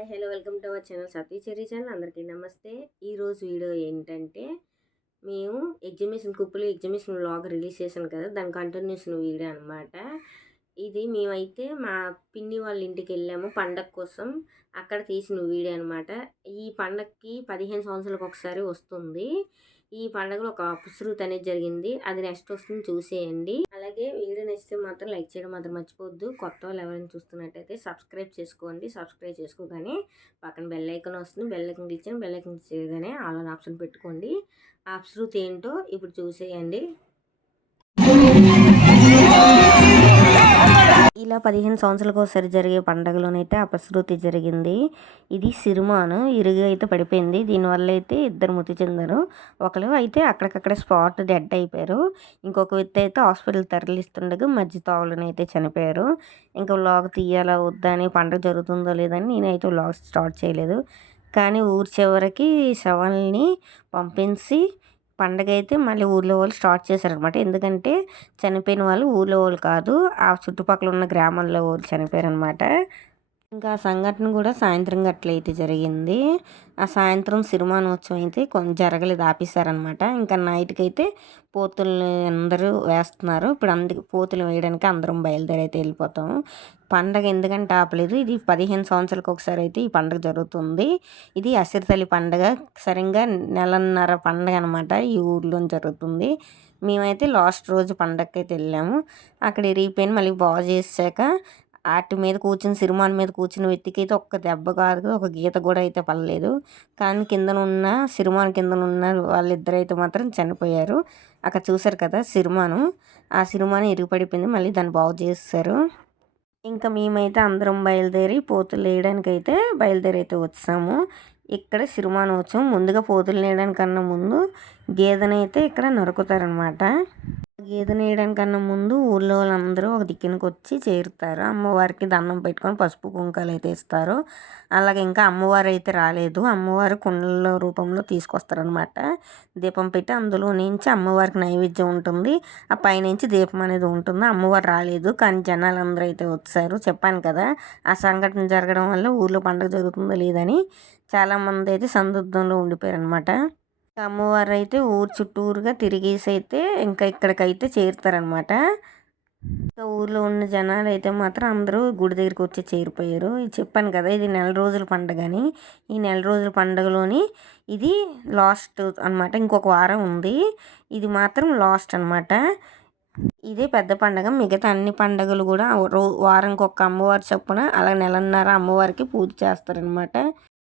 Hello welcome to our channel Sati cherry channel. అందరికీ నమస్తే. ఈరోజు వీడియో ఏంటంటే మేము కుప్పలు ఎగ్జిబిషన్ వ్లాగ్ రిలీజ్ చేశాను కదా, దాని కంటిన్యూషన్ వీడియో అనమాట. ఇది మేమైతే మా పిన్ని వాళ్ళ ఇంటికి వెళ్ళాము పండగ కోసం. అక్కడ తీసిన వీడియో అనమాట. ఈ పండగకి 15 సంవత్సరాలకు ఒకసారి వస్తుంది. ఈ పండుగలో ఒక పుసృతి అనేది జరిగింది. అది నెక్స్ట్ వస్తుంది, చూసేయండి. అలాగే వీడియో నచ్చితే మాత్రం లైక్ చేయడం మాత్రం మర్చిపోవద్దు. కొత్త వాళ్ళు ఎవరైనా చూస్తున్నట్టయితే సబ్స్క్రైబ్ చేసుకోండి. సబ్స్క్రైబ్ చేసుకోగానే పక్కన బెల్ ఐకాన్ వస్తుంది. బెల్ ఐకాన్ క్లిక్ చేయండి. బెల్ ఐకాన్ చేయగానే ఆల్ అని ఆప్షన్ పెట్టుకోండి. ఆ పుసృతి ఏంటో ఇప్పుడు చూసేయండి. ఇలా 15 సంవత్సరాలకు ఒకసారి జరిగే పండుగలోనైతే అపశృతి జరిగింది. ఇది సిరిమాను ఇరుగు అయితే పడిపోయింది. దీనివల్ల అయితే ఇద్దరు మృతి చెందారు. ఒకరు అయితే అక్కడికక్కడే స్పాట్ డెడ్ అయిపోయారు. ఇంకొక వ్యక్తి అయితే హాస్పిటల్ తరలిస్తుండగా మధ్య తావులనైతే చనిపోయారు. ఇంకా వ్లాగ్ తీయాలా వద్దా అని, పండుగ జరుగుతుందో లేదని నేనైతే వ్లాగ్ స్టార్ట్ చేయలేదు. కానీ ఊరి చివరికి శవాల్ని పంపించి పండగ అయితే మళ్ళీ ఊర్లో వాళ్ళు స్టార్ట్ చేశారనమాట. ఎందుకంటే చనిపోయిన వాళ్ళు ఊర్లో వాళ్ళు కాదు, ఆ చుట్టుపక్కల ఉన్న గ్రామాల్లో వాళ్ళు చనిపోయారనమాట. ఇంకా ఆ సంఘటన కూడా సాయంత్రం గట్లయితే జరిగింది. ఆ సాయంత్రం సిరిమానోత్సవం అయితే కొంచెం జరగలేదు, ఆపేశారనమాట. ఇంకా నైట్కి అయితే పోతుల్ని అందరూ వేస్తున్నారు. ఇప్పుడు పోతులు వేయడానికి అందరం బయలుదేరి అయితే వెళ్ళిపోతాము. పండగ ఎందుకంటే ఆపలేదు. ఇది 15 సంవత్సరాలకు ఒకసారి అయితే ఈ పండుగ జరుగుతుంది. ఇది అసిరితల్లి పండుగ. సరిగ్గా నెలన్నర పండుగ అనమాట. ఈ ఊర్లో జరుగుతుంది. మేమైతే లాస్ట్ రోజు పండగకి అయితే వెళ్ళాము. అక్కడ ఇరిగిపోయిన మళ్ళీ బాగు చేసాక వాటి మీద కూర్చుని సిరిమాన్ మీద కూర్చుని వ్యక్తికి అయితే ఒక్క దెబ్బ కాదు, ఒక గీత కూడా అయితే పడలేదు. కానీ కిందనున్న సిరిమాన్ కిందనున్న వాళ్ళిద్దరైతే మాత్రం చనిపోయారు. అక్కడ చూసారు కదా సిరిమాను, ఆ సిరిమాను ఇరిగిపడిపోయింది. మళ్ళీ దాన్ని బాగు చేస్తారు. ఇంకా మేమైతే అందరం బయలుదేరి పోతులు వేయడానికి అయితే బయలుదేరి అయితే వచ్చాము. ఇక్కడ సిరిమానోత్సవం ముందుగా పోతులు వేయడానికన్నా ముందు గేదెనైతే ఇక్కడ నరుకుతారనమాట. గేదెని వేయడానికన్నా ముందు ఊళ్ళో వాళ్ళందరూ ఒక దిక్కునికి వచ్చి చేరుతారు. అమ్మవారికి దండం పెట్టుకొని పసుపు కుంకాలు అయితే ఇస్తారు. అలాగే ఇంకా అమ్మవారు అయితే రాలేదు. అమ్మవారు కుండల రూపంలో తీసుకొస్తారనమాట. దీపం పెట్టి అందులో నుంచి అమ్మవారికి నైవేద్యం ఉంటుంది. ఆ పైనుంచి దీపం అనేది ఉంటుంది. అమ్మవారు రాలేదు, కానీ జనాలు అందరూ అయితే వచ్చారు. చెప్పాను కదా, ఆ సంఘటన జరగడం వల్ల ఊళ్ళో పండుగ జరుగుతుందో లేదని చాలామంది అయితే సందిగ్ధంలో ఉండిపోయారు అనమాట. అమ్మవారు అయితే ఊరు చుట్టూరుగా తిరిగేసి అయితే ఇంకా ఇక్కడికైతే చేరుతారనమాట. ఇంకా ఊర్లో ఉన్న జనాలు అయితే మాత్రం అందరూ గుడి దగ్గరికి వచ్చి చేరిపోయారు. ఇది చెప్పాను కదా, ఇది నెల రోజుల పండుగ అని. ఈ నెల రోజుల పండుగలోని ఇది లాస్ట్ అనమాట. ఇంకొక వారం ఉంది, ఇది మాత్రం లాస్ట్ అనమాట. ఇదే పెద్ద పండుగ. మిగతా అన్ని పండుగలు కూడా వారానికి ఒక అమ్మవారి చొప్పున అలా నెలన్నర అమ్మవారికి పూజ చేస్తారనమాట.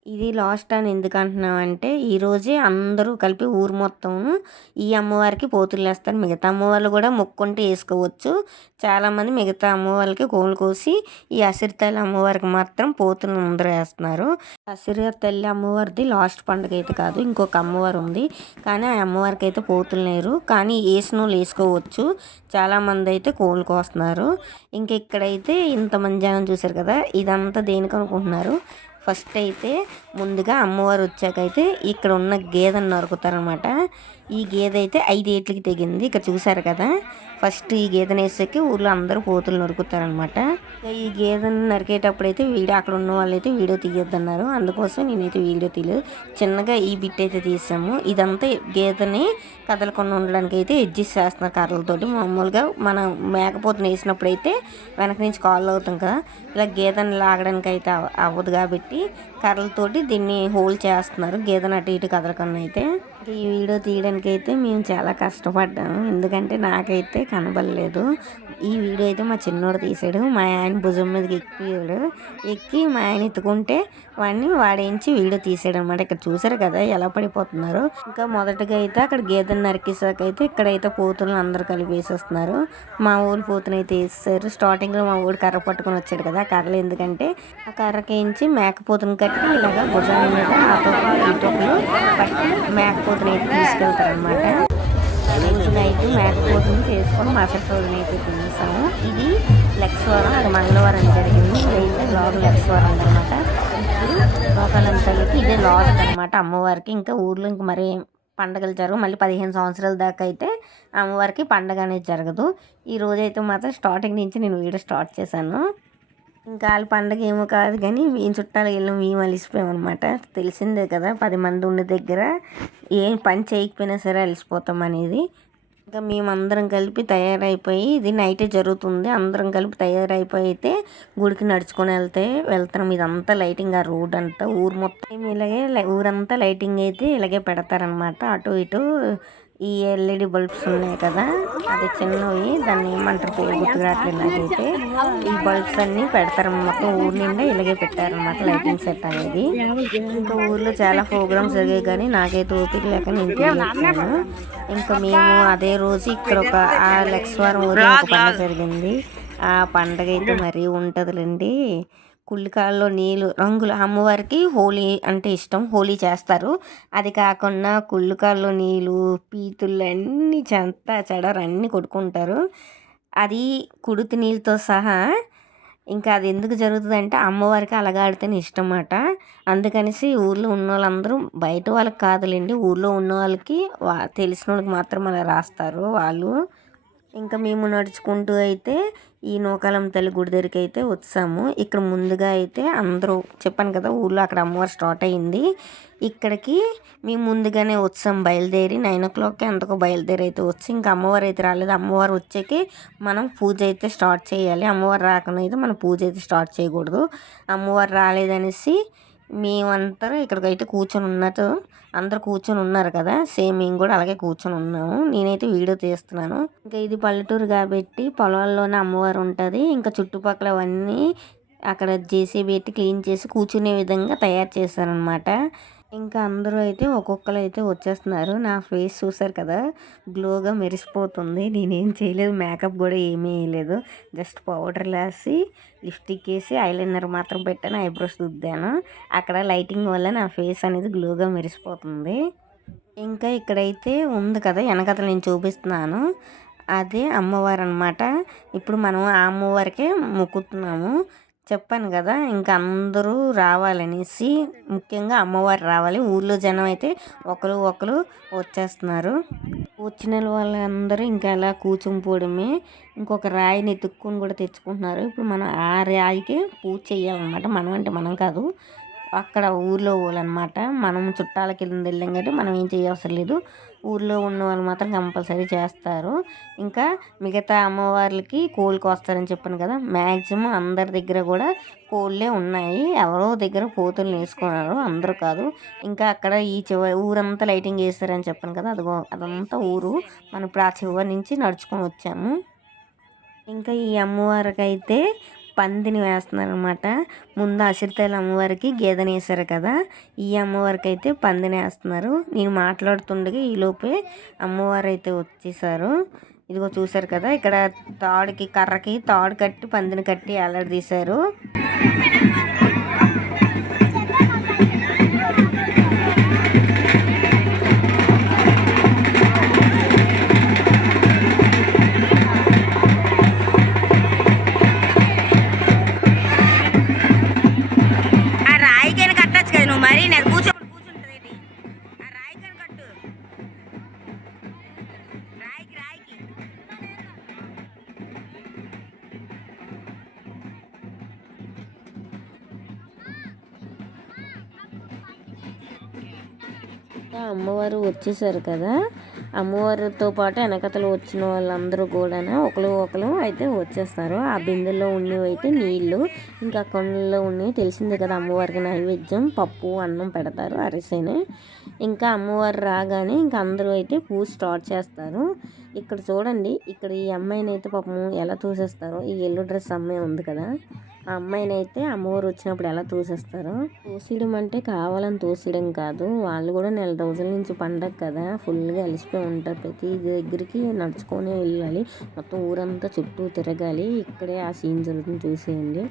ఇది లాస్ట్ అని ఎందుకు అంటున్నామంటే, ఈరోజే అందరూ కలిపి ఊరు మొత్తం ఈ అమ్మవారికి పోతులు వేస్తారు. మిగతా అమ్మవాళ్ళు కూడా మొక్కుంటే వేసుకోవచ్చు. చాలామంది మిగతా అమ్మవాళ్ళకి కోళ్ళు కోసి ఈ అసిరితల్లి అమ్మవారికి మాత్రం పోతులు అందరూ వేస్తున్నారు. అసిరితల్లి అమ్మవారిది లాస్ట్ పండుగ అయితే కాదు, ఇంకొక అమ్మవారు ఉంది. కానీ ఆ అమ్మవారికి అయితే పోతులు లేరు, కానీ వేసిన వాళ్ళు వేసుకోవచ్చు. చాలామంది అయితే కోళ్ళు కోస్తున్నారు. ఇంక ఇక్కడైతే ఇంతమంది జనం చూశారు కదా, ఇదంతా దేనికి అనుకుంటున్నారు. ఫస్ట్ అయితే ముందుగా అమ్మవారు వచ్చాకైతే ఇక్కడ ఉన్న గేదెను నరుకుతారనమాట. ఈ గేదె అయితే 5 ఏట్లకి తెగింది. ఇక్కడ చూసారు కదా, ఫస్ట్ ఈ గేదెను వేసాక ఊళ్ళో అందరూ పోతులు నరుకుతారనమాట. ఈ గేదెను నరికేటప్పుడు అయితే అక్కడ ఉన్న వాళ్ళు అయితే వీడియో తీయొద్దన్నారు. అందుకోసం నేనైతే వీడియో తీయలేదు. చిన్నగా ఈ బిట్ అయితే తీసాము. ఇదంతా గేదెని కదలకుండా ఉండడానికి అయితే అడ్జస్ట్ చేస్తున్నారు కర్రలతోటి. మామూలుగా మనం మేకపోతుని వేసినప్పుడు అయితే వెనక నుంచి కాళ్ళు అవుతాం కదా, ఇలా గేదెని లాగడానికి అయితే అవ్వదు కాబట్టి కర్రలతోటి దీన్ని హోల్డ్ చేస్తున్నారు, గేదెను అటు ఇటు కదలకుండా. అయితే ఈ వీడియో తీయడానికి అయితే మేము చాలా కష్టపడ్డాము, ఎందుకంటే నాకైతే కనబడలేదు. ఈ వీడియో అయితే మా చిన్నోడు తీసాడు. మా ఆయన భుజం మీదకి ఎక్కి మా ఆయన ఎత్తుకుంటే వాడేంచి వీడియో తీసాడు అనమాట. ఇక్కడ చూసారు కదా ఎలా పడిపోతున్నారు. ఇంకా మొదటగా అయితే అక్కడ గేదెను నరికేసాక అయితే ఇక్కడైతే పోతులను అందరూ కలిపి వేసేస్తున్నారు. మా ఊరు పోతును అయితే వేసేసారు. స్టార్టింగ్లో మా ఊరు కర్ర పట్టుకొని వచ్చాడు కదా, ఆ కర్రలు ఎందుకంటే ఆ కర్రకేంచి మేకపోతును కట్టి ఇలాగా భుజాల మీద ఆ తొక్కులు పట్టి మేకపోతును అయితే తీసుకెళ్తారనమాట. నైట్ మేకపోతుని చేసుకొని మరుసటి రోజున అయితే తినేసాము. ఇది లక్ష్వరం, అది మంగళవారం జరిగింది. ఇదైతే లాగ్ లక్ష్వరం అనమాట. ఇప్పుడు లోకలంతా ఇదే లాస్ట్ అనమాట అమ్మవారికి. ఇంకా ఊర్లో ఇంక మరి పండుగలు జరగవు. మళ్ళీ 15 సంవత్సరాల దాకా అయితే అమ్మవారికి పండుగ అనేది జరగదు. ఈ రోజైతే మాత్రం స్టార్టింగ్ నుంచి నేను వీడియో స్టార్ట్ చేశాను. ఇంకా వాళ్ళ పండగ ఏమో కాదు కానీ మేము చుట్టాలు వెళ్ళాం, మేము అలిసిపోయాం అనమాట. తెలిసిందే కదా 10 మంది ఉండే దగ్గర ఏం పని చేయకపోయినా సరే అలసిపోతాం అనేది. ఇంకా మేమందరం కలిపి తయారైపోయి, ఇది నైటే జరుగుతుంది, అందరం కలిపి తయారైపోయి అయితే గుడికి నడుచుకొని వెళ్తాం. ఇదంతా లైటింగ్, ఆ రోడ్ అంతా ఊరు మొత్తం ఇలాగే ఊరంతా లైటింగ్ అయితే ఇలాగే పెడతారనమాట. అటు ఇటు ఈ ఎల్ఈడి బల్బ్స్ ఉన్నాయి కదా, అది చిన్నవి, దాన్ని ఏమంటారు పేరు గుర్తురాట్లేదు నాకైతే. ఈ బల్బ్స్ అన్నీ పెడతారు మొత్తం ఊరు నిండా ఇలాగే పెట్టారనమాట లైటింగ్ సెట్ అనేది. ఇంకా ఊర్లో చాలా ప్రోగ్రామ్స్ జరిగాయి కానీ నాకైతే ఓపిక లేక నేను తీయలేకపోయాను. ఇంకా మేము అదే రోజు ఇక్కడ ఒక లక్ష్మీవారం ఊరిలో ఒక పండుగ జరిగింది. ఆ పండగ అయితే మరీ ఉంటుందిలేండి. కుళ్ళికాయల్లో నీళ్ళు రంగులు, అమ్మవారికి హోలీ అంటే ఇష్టం, హోలీ చేస్తారు. అది కాకుండా కుళ్ళికాయల్లో నీళ్ళు పీతులు అన్నీ చెత్త చెడరు అన్నీ కొట్టుకుంటారు. అది కుడితి నీళ్ళతో సహా. ఇంకా అది ఎందుకు జరుగుతుందంటే అమ్మవారికి అలగాడితేనే ఇష్టం అన్నమాట. అందుకనేసి ఊర్లో ఉన్న వాళ్ళందరూ, బయట వాళ్ళకి కాదులేండి, ఊర్లో ఉన్న వాళ్ళకి తెలిసిన వాళ్ళకి మాత్రం అలా రాస్తారు వాళ్ళు. ఇంకా మేము నడుచుకుంటూ అయితే ఈ నూకాలం తల్లి గుడి దగ్గరికి అయితే వచ్చాము. ఇక్కడ ముందుగా అయితే అందరూ చెప్పాను కదా ఊళ్ళో అక్కడ అమ్మవారు స్టార్ట్ అయ్యింది. ఇక్కడికి మేము ముందుగానే వచ్చాం, బయలుదేరి 9 o'clockకి అంతకు బయలుదేరి అయితే వచ్చి, ఇంకా అమ్మవారు అయితే రాలేదు. అమ్మవారు వచ్చాకే మనం పూజ అయితే స్టార్ట్ చేయాలి. అమ్మవారు రాకుండా అయితే మనం పూజ అయితే స్టార్ట్ చేయకూడదు. అమ్మవారు రాలేదనేసి మేమంతా ఇక్కడికైతే కూర్చొని ఉన్నట్టు అందరు కూర్చొని ఉన్నారు కదా, సేమ్ మేము కూడా అలాగే కూర్చొని ఉన్నాము. నేనైతే వీడియో తీస్తున్నాను. ఇంకా ఇది పల్లెటూరు కాబట్టి పొలాల్లోనే అమ్మవారు ఉంటుంది. ఇంకా చుట్టుపక్కల అవన్నీ అక్కడ జేసీబీ పెట్టి క్లీన్ చేసి కూర్చునే విధంగా తయారు చేశారనమాట. ఇంకా అందరూ అయితే ఒక్కొక్కరు అయితే వచ్చేస్తున్నారు. నా ఫేస్ చూసారు కదా, గ్లోగా మెరిసిపోతుంది. నేనేం చేయలేదు, మేకప్ కూడా ఏమీ వేయలేదు, జస్ట్ పౌడర్ వేసి లిప్స్టిక్ వేసి ఐలైనర్ మాత్రం పెట్టాను, ఐబ్రోస్ దిద్దాను. అక్కడ లైటింగ్ వల్ల నా ఫేస్ అనేది గ్లోగా మెరిసిపోతుంది. ఇంకా ఇక్కడైతే ఉంది కదా వెనకతలు నేను చూపిస్తున్నాను, అదే అమ్మవారు అనమాట. ఇప్పుడు మనం ఆ అమ్మవారికే మొక్కుతున్నాము. చెప్పాను కదా ఇంకా అందరూ రావాలనేసి, ముఖ్యంగా అమ్మవారు రావాలి. ఊళ్ళో జనం అయితే ఒకరు వచ్చేస్తున్నారు. వచ్చిన వాళ్ళందరూ ఇంకా అలా కూర్చుని పోవడమే. ఇంకొక రాయిని ఎత్తుక్కొని కూడా తెచ్చుకుంటున్నారు. ఇప్పుడు మనం ఆ రాయికి పూజ చేయాలన్నమాట. మనం అంటే మనం కాదు, అక్కడ ఊర్లో వాళ్ళనమాట. మనం చుట్టాల కింద వెళ్ళాం కాబట్టి మనం ఏం చేయవసరం లేదు. ఊర్లో ఉన్న వాళ్ళు మాత్రం కంపల్సరీ చేస్తారు. ఇంకా మిగతా అమ్మవార్లకి కోళ్ళకి వస్తారని చెప్పాను కదా, మ్యాక్సిమం అందరి దగ్గర కూడా కోళ్ళే ఉన్నాయి. ఎవరో దగ్గర పోతులు వేసుకున్నారు, అందరూ కాదు. ఇంకా అక్కడ ఈ ఊరంతా లైటింగ్ వేస్తారని చెప్పాను కదా, అదంతా ఊరు. మనం ఇప్పుడు ఆ చివరి నుంచి నడుచుకొని వచ్చాము. ఇంకా ఈ అమ్మవారికి అయితే పందిని వేస్తున్నారు అనమాట. ముందు అసిరితేల అమ్మవారికి గేదెని వేసారు కదా, ఈ అమ్మవారికి అయితే పందిని వేస్తున్నారు. నేను మాట్లాడుతుండగా ఈలోపే అమ్మవారు అయితే వచ్చేసారు. ఇదిగో చూసారు కదా, ఇక్కడ కర్రకి తాడు కట్టి పందిని కట్టి వేలాడదీశారు. అమ్మవారు వచ్చేసారు కదా, అమ్మవారితో పాటు వెనకతలు వచ్చిన వాళ్ళందరూ కూడా ఒకరు అయితే వచ్చేస్తారు. ఆ బిందెల్లో ఉన్నవి అయితే నీళ్ళు, ఇంకా కొండల్లో ఉన్నవి తెలిసిందే కదా, అమ్మవారికి నైవేద్యం పప్పు అన్నం పెడతారు, అరిసెని. ఇంకా అమ్మవారు రాగానే ఇంకా అందరూ అయితే పూజ స్టార్ట్ చేస్తారు. ఇక్కడ చూడండి, ఇక్కడ ఈ అమ్మాయిని అయితే పాపం ఎలా తోసేస్తారో, ఈ ఎల్లో డ్రెస్ అమ్మాయి ఉంది కదా, ఆ అమ్మాయిని అయితే అమ్మవారు వచ్చినప్పుడు ఎలా తోసేస్తారో. తోసేయడం అంటే కావాలని తోసేయడం కాదు, వాళ్ళు కూడా నెల రోజుల నుంచి పండగ కదా, ఫుల్గా అలిసిపోయి ఉంటారు. ప్రతి దగ్గరికి నడుచుకొని వెళ్ళాలి, మొత్తం ఊరంతా చుట్టూ తిరగాలి. ఇక్కడే ఆ సీన్ జరుగుతుంది, చూసేయండి.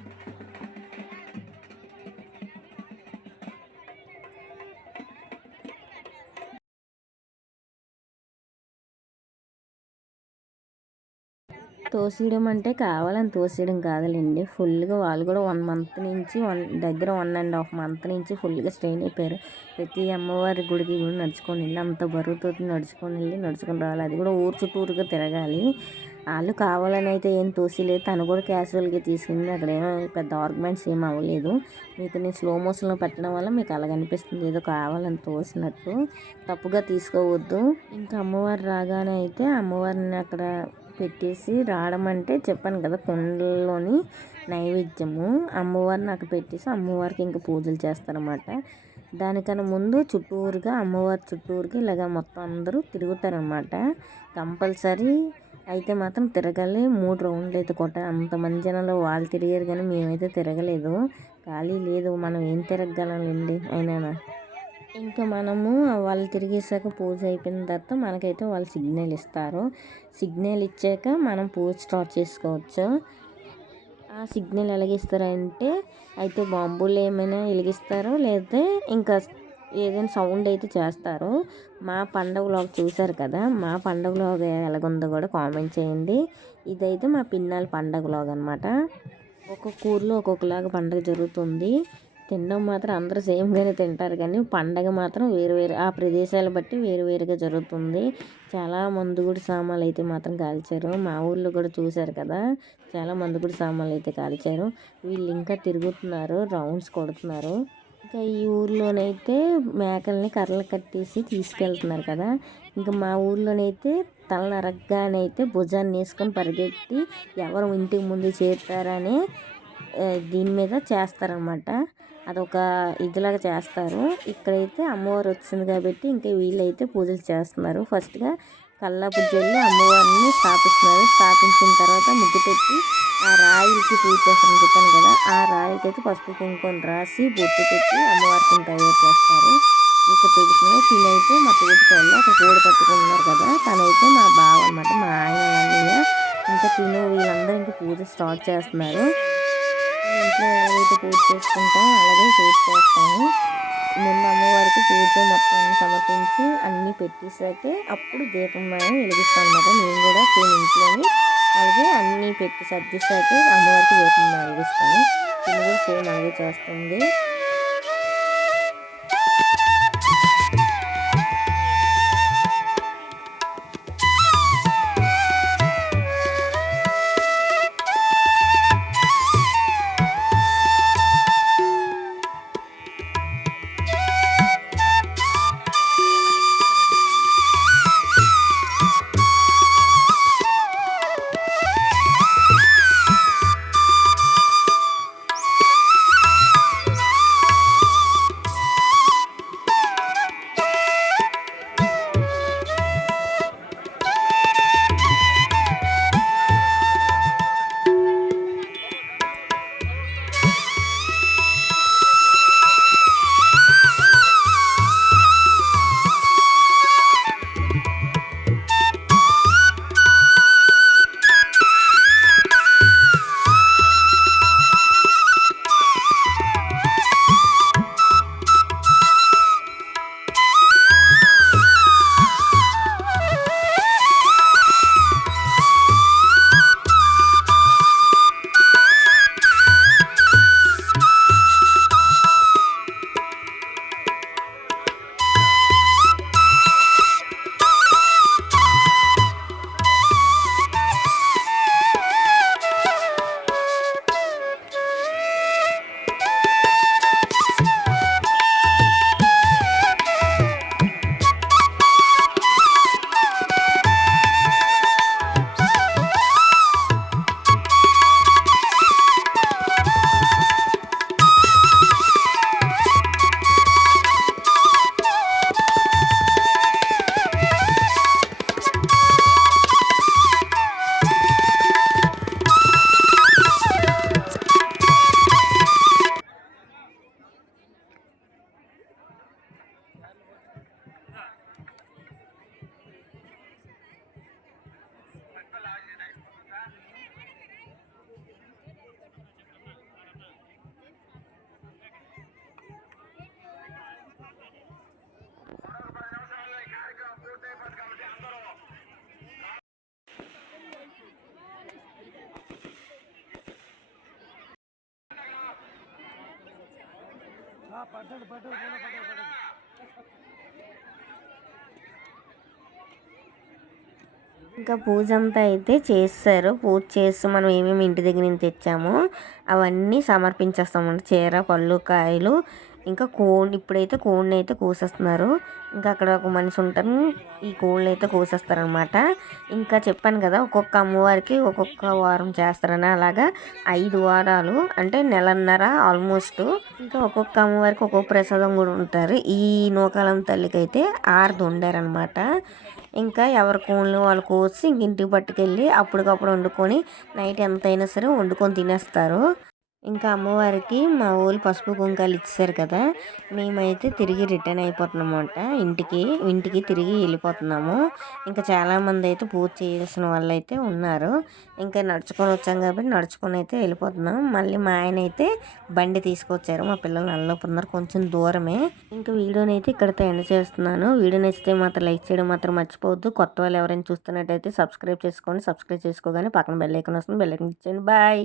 తోసేయడం అంటే కావాలని తోసేయడం కాదులేండి, ఫుల్గా వాళ్ళు కూడా 1 month నుంచి 1.5 month నుంచి ఫుల్గా స్ట్రెయిన్ అయిపోయారు. ప్రతి అమ్మవారి గుడికి కూడా నడుచుకొని వెళ్ళి, అంత బరువుతో నడుచుకొని రావాలి. అది కూడా ఊరు చుట్టూరుగా తిరగాలి. వాళ్ళు కావాలని అయితే ఏం తోసిలేదు, తను కూడా క్యాజువల్గా తీసుకుంది. అక్కడ ఏమో పెద్ద ఆర్గ్యుమెంట్స్ ఏం అవ్వలేదు. మీకు నేను స్లో మోషన్లో పెట్టడం వల్ల మీకు అలాగ అనిపిస్తుంది, ఏదో కావాలని తోసినట్టు. తప్పుగా తీసుకోవద్దు. ఇంకా అమ్మవారు రాగానే అయితే అమ్మవారిని అక్కడ పెట్టేసి రావడం అంటే చెప్పాను కదా, కుండలోని నైవేద్యము అమ్మవారిని అక్కడ పెట్టేసి అమ్మవారికి ఇంకా పూజలు చేస్తారన్నమాట. దానికన్నా ముందు చుట్టూరుగా అమ్మవారి చుట్టూరుగా ఇలాగ మొత్తం అందరూ తిరుగుతారనమాట. కంపల్సరీ అయితే మాత్రం తిరగాలి. 3 రౌండ్లు అయితే కొట్టాలి. అంతమంది జనంలో వాళ్ళు తిరిగారు కానీ మేమైతే తిరగలేదు, ఖాళీ లేదు, మనం ఏం తిరగగలండి అయినా. ఇంకా మనము వాళ్ళు తిరిగేసాక పూజ అయిపోయిన తర్వాత మనకైతే వాళ్ళు సిగ్నల్ ఇస్తారు. సిగ్నల్ ఇచ్చాక మనం పూజ స్టార్ట్ చేసుకోవచ్చు. ఆ సిగ్నల్ ఎలాగిస్తారంటే అయితే బాంబులు ఏమైనా వెలిగిస్తారో లేదా ఇంకా ఏదైనా సౌండ్ అయితే చేస్తారు. మా పండగ వ్లాగ్ చూశారు కదా, మా పండగ వ్లాగ్ ఎలాగుందో కూడా కామెంట్ చేయండి. ఇదైతే మా పిన్నాల పండగ వ్లాగ్ అనమాట. ఒక్కొక్క ఊర్లో ఒక్కొక్కలాగా పండగ జరుగుతుంది. తినడం మాత్రం అందరూ సేమ్గానే తింటారు కానీ పండగ మాత్రం వేరు ఆ ప్రదేశాలు బట్టి వేరుగా జరుగుతుంది. చాలా మందుగుడి సామాన్లు అయితే మాత్రం కాల్చారు. మా ఊర్లో కూడా చూశారు కదా, చాలా మందుగుడి సామాన్లు అయితే కాల్చారు. వీళ్ళు ఇంకా తిరుగుతున్నారు, రౌండ్స్ కొడుతున్నారు. ఇంకా ఈ ఊర్లోనైతే మేకల్ని కర్రలు కట్టేసి తీసుకెళ్తున్నారు కదా. ఇంకా మా ఊర్లోనైతే తల నరగ్గానైతే భుజాన్ని వేసుకొని పరిగెట్టి ఎవరు ఇంటికి ముందు చేరుతారని దీని మీద చేస్తారనమాట. అదొక ఇదిలాగా చేస్తారు. ఇక్కడైతే అమ్మవారు వచ్చింది కాబట్టి ఇంకా వీళ్ళైతే పూజలు చేస్తున్నారు. ఫస్ట్గా కల్లాపు జల్లి అమ్మవారిని స్థాపించిన తర్వాత ముగ్గు పెట్టి ఆ రాయిలకి పూజ చేస్తారని చెప్పాను కదా, ఆ రాయిలకి అయితే పసుపు కుంకుమ రాసి బొట్టు పెట్టి అమ్మవారికి తయారు చేస్తారు. ఇంకా చూపిస్తున్నాయి. తినైతే మా తోటికోళ్ళు అక్కడ కూడ పట్టుకున్నారు కదా, తనైతే మా బావ అనమాట, మా ఆయన అన్నయ్య. ఇంకా తిను వీళ్ళందరూ ఇంకా పూజ స్టార్ట్ చేస్తున్నారు. ఇంట్లో ఎలాగైతే పూజ చేసుకుంటామో అలాగే పూజ చేస్తాము. ముందు అమ్మవారికి పూజ మొత్తాన్ని సమర్పించి అన్నీ పెట్టేసాకే అప్పుడు దీపం వెలిగిస్తాం అనమాట. నేను కూడా సేమ్ ఇంట్లోని అలాగే అన్నీ పెట్టి సర్దిసాకే అమ్మవారికి దీపం వెలిగిస్తాను. ఇది కూడా సేమ్ అలాగే చేస్తుంది. ఇంకా పూజ అంతా అయితే చేస్తారు. పూజ చేసి మనం ఏమేమి ఇంటి దగ్గర నుంచి తెచ్చామో అవన్నీ సమర్పించేస్తామంట. చీర, పళ్ళు, కాయలు, ఇంకా కోడిని ఇప్పుడైతే కోడిని అయితే కోసేస్తున్నారు. ఇంకా అక్కడ ఒక మనిషి ఉంటారు, ఈ కోళ్ళు అయితే కోసేస్తారనమాట. ఇంకా చెప్పాను కదా ఒక్కొక్క అమ్మవారికి ఒక్కొక్క వారం చేస్తారని, అలాగా 5 వారాలు అంటే నెలన్నర ఆల్మోస్ట్. ఇంకా ఒక్కొక్క అమ్మవారికి ఒక్కొక్క ప్రసాదం కూడా ఉంటారు. ఈ నూకాలం తల్లికి అయితే 6 వండారనమాట. ఇంకా ఎవరి కోళ్ళు వాళ్ళు కోసి ఇంక ఇంటికి పట్టుకెళ్ళి అప్పటికప్పుడు వండుకొని నైట్ ఎంతైనా సరే వండుకొని తినేస్తారు. ఇంకా అమ్మవారికి మా ఊళ్ళు పసుపు కుంకాలు ఇచ్చారు కదా, మేమైతే తిరిగి రిటర్న్ అయిపోతున్నామన్నమాట. ఇంటికి ఇంటికి తిరిగి వెళ్ళిపోతున్నాము. ఇంకా చాలామంది అయితే పూజ చేసిన వాళ్ళు అయితే ఉన్నారు. ఇంకా నడుచుకొని వచ్చాం కాబట్టి నడుచుకొని అయితే వెళ్ళిపోతున్నాం. మళ్ళీ మా ఆయన అయితే బండి తీసుకొచ్చారు. మా పిల్లలు నల్లపున్నారు, కొంచెం దూరమే. ఇంకా వీడియోని అయితే ఇక్కడితో ఎండ్ చేస్తున్నాను. వీడియో నచ్చితే మాత్రం లైక్ చేయడం మాత్రం మర్చిపోవద్దు. కొత్త వాళ్ళు ఎవరైనా చూస్తున్నట్టయితే సబ్స్క్రైబ్ చేసుకోండి. సబ్స్క్రైబ్ చేసుకోగానే పక్కన బెల్ ఐకాన్ వస్తుంది, బెల్ ఐకాన్ ఇచ్చేయండి. బాయ్.